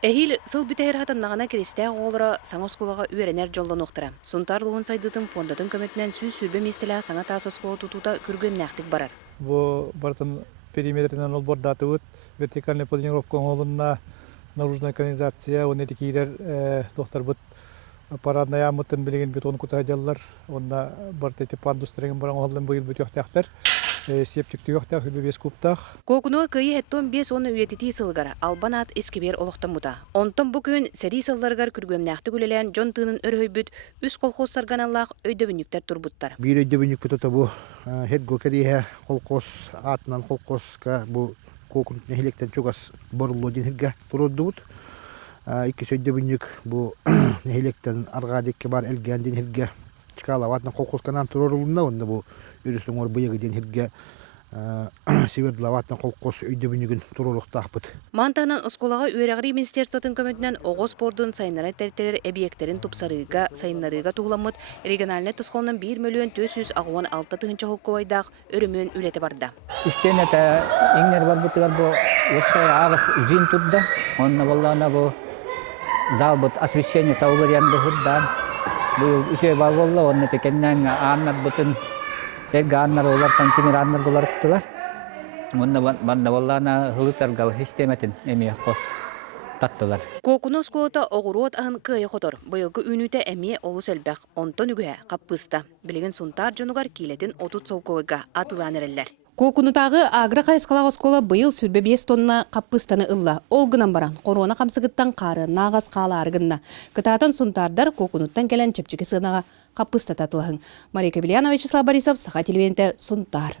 Эхил сыл бүтәйір хатыннағына кересте оғылыра саңа сколаға үйеренер жолын оқтыра. Сонтар луын сайдытын фондатын көметінен сүз сүрбе местілі саңа тасы скола тұтута күрген нәқтік барар. Бу бартын периметринен ол бордаты өт, вертикальный планировка оңолынна наружная канализация, он эти кирер доктор бут парадная амытын билеген бетон кутайдалар, онна барт эти пандус тереген баран оғылын бұйыл бүт yoқтақтар, септикті yoқтақ, үбі бес куптақ. Кокуно күйі әттон бес оны үйететі сылғар, албанат ескебер олықтан мұта. Онтон бұл күн сәрі сылларғар күргөм нәқті көлелен жон тыынын өрхөйбіт, үс колхозтарған Аллах өйдөбініктер турбуттар. Bir ödebinlik bütüte bu hedgo kedihe kolkos atnan kolkoska bu kokun nehilekten çok az borullu din hedge turuldu but. İki ödebinlik bu nehilekten argadik kibar elgen din hedge çıkala atnan kolkoskanan turulunda onda bu ürüsün or bıyıgı din hedge Северді лаваттан қолқос өйдебінігін тұрулық тақпыд. Мантанан осколаға үйерағыры министерствотын көмітінен оғыз спордың сайынары тәртелер объекттерін тұпсарыға, сайынарыға туғыламыд региональный тұсқолының 1 миллион 400 ағуан 6 тұхынча қолқуайдақ өрімін үлеті барды. Истен это иңнер бар бұтығар бұл өтсай ағыз жин тұдды. Онына болғана бұл зал бұт освещение таулыриян бұғырдан. Бұл үшей бар болы, онына текеннен аннар бұтын Ганнар олардан темир аннар боларыктылар. Онда банда боллана хылытаргал системетин эми кос таттылар. Кокуно сколата оғыруот ахын кыя хотор. Бұйылғы үнүті әме олыс әлбәқ. Онтон үгіе қаппыста. Білеген сунтар жонугар келетін отут солковыға атылан әрелер. Кокунутағы агры қайысқалақ оскола бұйыл сүрбе 5 тонна қаппыстаны ылла. Олғынан баран, қорона қамсығыттан қары, нағыз қала арғынна. Кытатын сунтардар кокунуттан келен чепчігі сынаға қаппыста татылығын. Мария Кабельянова, Вячеслав Борисов, Саха телевизионте, Сунтар.